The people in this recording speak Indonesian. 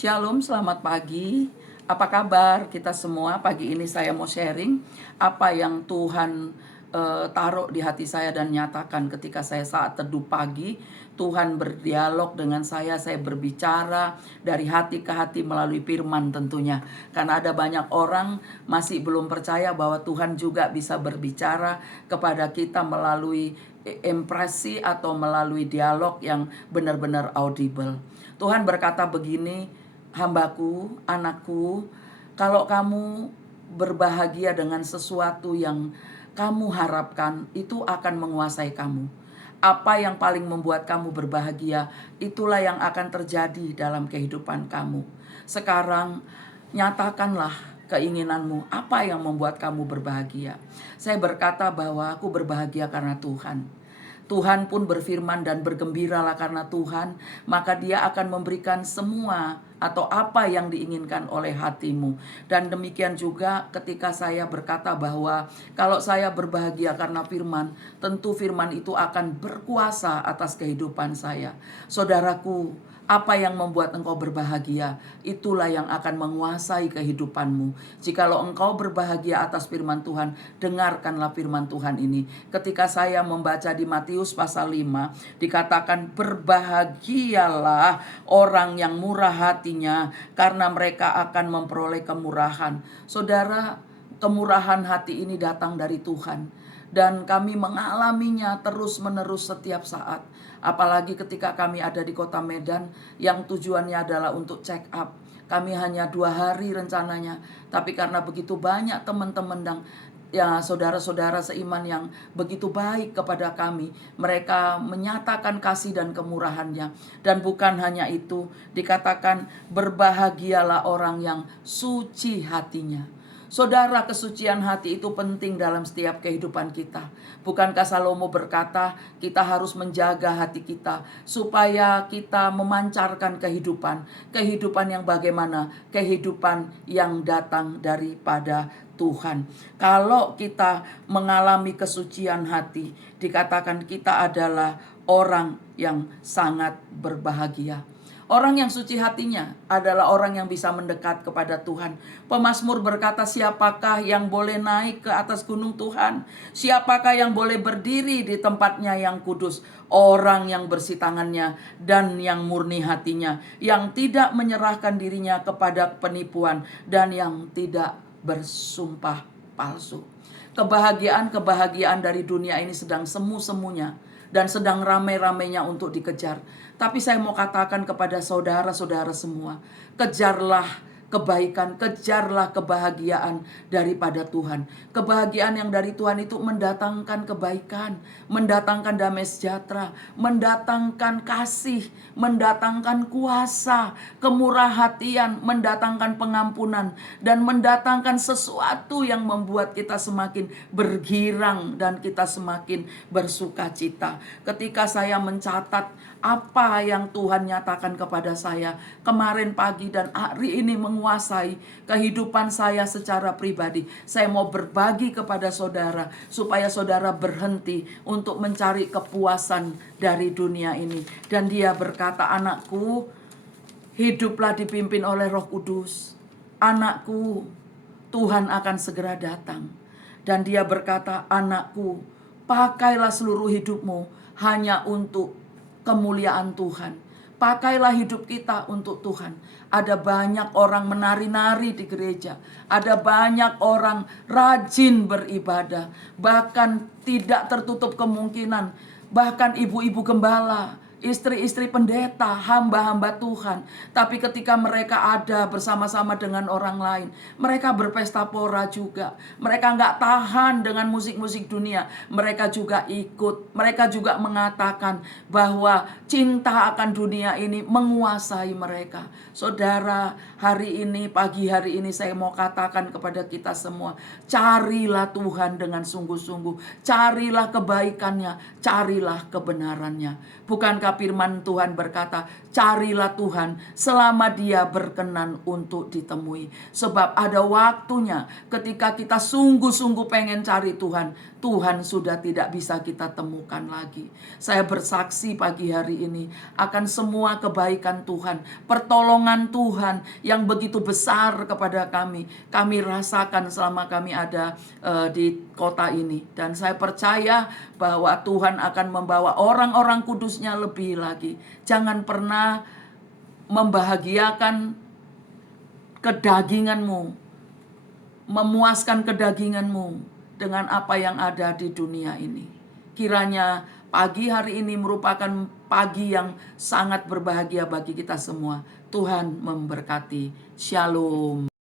Shalom, selamat pagi. Apa kabar kita semua? Pagi ini saya mau sharing apa yang Tuhan taruh di hati saya dan nyatakan ketika saya saat teduh pagi. Tuhan berdialog dengan saya berbicara dari hati ke hati melalui firman tentunya. Karena ada banyak orang masih belum percaya bahwa Tuhan juga bisa berbicara kepada kita melalui impresi atau melalui dialog yang benar-benar audible. Tuhan berkata begini, hambaku, anakku, kalau kamu berbahagia dengan sesuatu yang kamu harapkan, itu akan menguasai kamu. Apa yang paling membuat kamu berbahagia, itulah yang akan terjadi dalam kehidupan kamu. Sekarang, nyatakanlah keinginanmu, apa yang membuat kamu berbahagia. Saya berkata bahwa aku berbahagia karena Tuhan. Tuhan pun berfirman dan bergembiralah karena Tuhan, maka Dia akan memberikan semua atau apa yang diinginkan oleh hatimu. Dan demikian juga ketika saya berkata bahwa kalau saya berbahagia karena firman, tentu firman itu akan berkuasa atas kehidupan saya. Saudaraku, apa yang membuat engkau berbahagia, itulah yang akan menguasai kehidupanmu. Jikalau engkau berbahagia atas firman Tuhan, dengarkanlah firman Tuhan ini. Ketika saya membaca di Matius pasal 5, dikatakan berbahagialah orang yang murah hatinya, karena mereka akan memperoleh kemurahan. Saudara, kemurahan hati ini datang dari Tuhan. Dan kami mengalaminya terus-menerus setiap saat. Apalagi ketika kami ada di kota Medan yang tujuannya adalah untuk check up. Kami hanya 2 hari rencananya. Tapi karena begitu banyak teman-teman dan ya saudara-saudara seiman yang begitu baik kepada kami, mereka menyatakan kasih dan kemurahannya. Dan bukan hanya itu, dikatakan berbahagialah orang yang suci hatinya. Saudara, kesucian hati itu penting dalam setiap kehidupan kita. Bukankah Salomo berkata, kita harus menjaga hati kita supaya kita memancarkan kehidupan. Kehidupan yang bagaimana? Kehidupan yang datang daripada Tuhan. Kalau kita mengalami kesucian hati, dikatakan kita adalah orang yang sangat berbahagia. Orang yang suci hatinya adalah orang yang bisa mendekat kepada Tuhan. Pemazmur berkata, siapakah yang boleh naik ke atas gunung Tuhan? Siapakah yang boleh berdiri di tempatnya yang kudus? Orang yang bersih tangannya dan yang murni hatinya, yang tidak menyerahkan dirinya kepada penipuan dan yang tidak bersumpah palsu. Kebahagiaan dari dunia ini sedang semu-semunya dan sedang ramai-ramainya untuk dikejar. Tapi saya mau katakan kepada saudara-saudara semua, kejarlah kebaikan, kejarlah kebahagiaan daripada Tuhan. Kebahagiaan yang dari Tuhan itu mendatangkan kebaikan, mendatangkan damai sejahtera, mendatangkan kasih, mendatangkan kuasa, kemurah hatian, mendatangkan pengampunan, dan mendatangkan sesuatu yang membuat kita semakin bergirang dan kita semakin bersuka cita. Ketika saya mencatat apa yang Tuhan nyatakan kepada saya kemarin pagi dan hari ini menguasai kehidupan saya secara pribadi, saya mau berbagi kepada saudara supaya saudara berhenti untuk mencari kepuasan dari dunia ini. Dan Dia berkata, anakku, hiduplah dipimpin oleh Roh Kudus. Anakku, Tuhan akan segera datang. Dan Dia berkata, anakku, pakailah seluruh hidupmu hanya untuk kemuliaan Tuhan. Pakailah hidup kita untuk Tuhan. Ada banyak orang menari-nari di gereja. Ada banyak orang rajin beribadah. Bahkan tidak tertutup kemungkinan. Bahkan ibu-ibu gembala, istri-istri pendeta, hamba-hamba Tuhan. Tapi ketika mereka ada bersama-sama dengan orang lain, mereka berpesta pora juga. Mereka nggak tahan dengan musik-musik dunia. Mereka juga ikut. Mereka juga mengatakan bahwa cinta akan dunia ini menguasai mereka. Saudara, hari ini, pagi hari ini saya mau katakan kepada kita semua, carilah Tuhan dengan sungguh-sungguh. Carilah kebaikannya, carilah kebenarannya. Bukankah ketika firman Tuhan berkata, carilah Tuhan selama Dia berkenan untuk ditemui. Sebab ada waktunya ketika kita sungguh-sungguh pengen cari Tuhan, Tuhan sudah tidak bisa kita temukan lagi. Saya bersaksi pagi hari ini akan semua kebaikan Tuhan, pertolongan Tuhan yang begitu besar kepada kami. Kami rasakan selama kami ada di kota ini. Dan saya percaya bahwa Tuhan akan membawa orang-orang kudusnya lebih lagi. Jangan pernah membahagiakan kedaginganmu, memuaskan kedaginganmu dengan apa yang ada di dunia ini. Kiranya pagi hari ini merupakan pagi yang sangat berbahagia bagi kita semua. Tuhan memberkati. Shalom.